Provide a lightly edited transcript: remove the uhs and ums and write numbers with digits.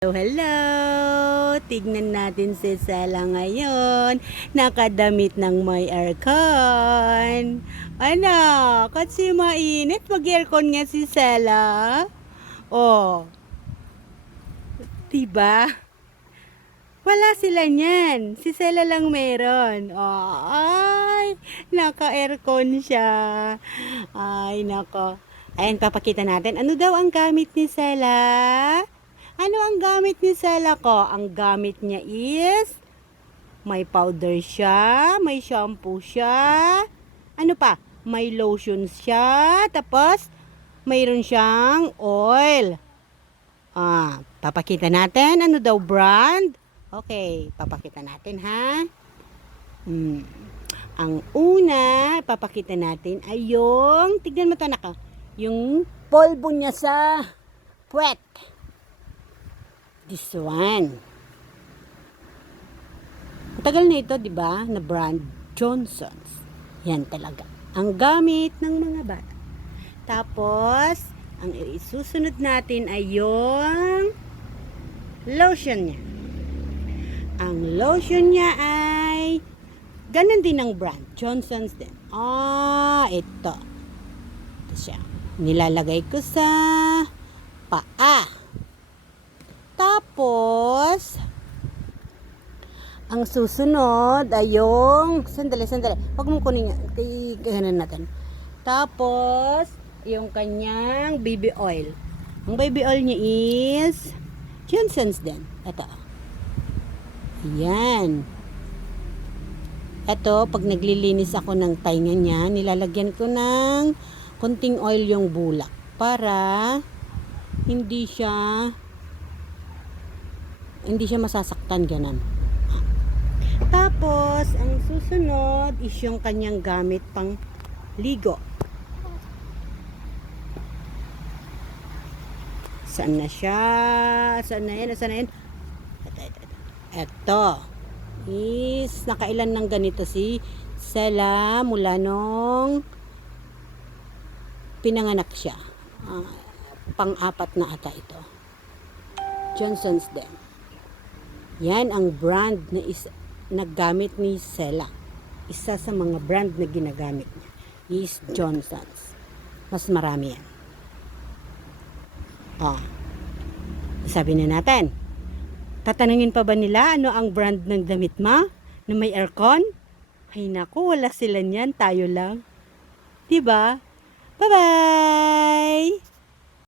Hello, hello! Tignan natin si Sela ngayon. Nakadamit ng may aircon. Ano? Kasi mainit. Mag-aircon nga si Sela. Oh, diba? Wala sila niyan. Si Sela lang meron. Oh, ay, naka-aircon siya. Ay, nako. Ayan, papakita natin. Ano daw ang gamit ni Sela? Ano ang gamit ni Sela ko? Ang gamit niya is may powder siya, may shampoo siya. Ano pa? May lotion siya, tapos mayroon siyang oil. Papakita natin ano daw brand. Okay, papakita natin ha. Ang una, papakita natin ay yung, tignan mo to naka, yung polvo niya sa puwet. This one. Matagal na ito, di ba? Na brand Johnson's. Yan talaga. Ang gamit ng mga bata. Tapos, ang isusunod natin ay yung lotion niya. Ang lotion niya ay ganun din ang brand. Johnson's din. Ito. Ito siya. Nilalagay ko sa paa. Tapos, ang susunod ay yung, sandali. Huwag mong kunin yan. Kaganan natin. Tapos, yung kanyang baby oil. Ang baby oil niya is Johnson's din. Ito. Ayan. Ito, pag naglilinis ako ng tainga niya, nilalagyan ko ng konting oil yung bulak para hindi siya masasaktan ganun. Tapos, ang susunod is yung kanyang gamit pang ligo. Saan na siya? Saan na yan? Ito. Is, nakailan ng ganito si Sela mula nung pinanganak siya. Pang-apat na ata ito. Johnson's din. Yan ang brand na naggamit ni Sela. Isa sa mga brand na ginagamit niya is Johnson's. Mas marami yan. Sabi na natin. Tatanungin pa ba nila ano ang brand ng damit mo na may aircon? Ay naku, wala sila niyan. Tayo lang. Diba? Bye-bye!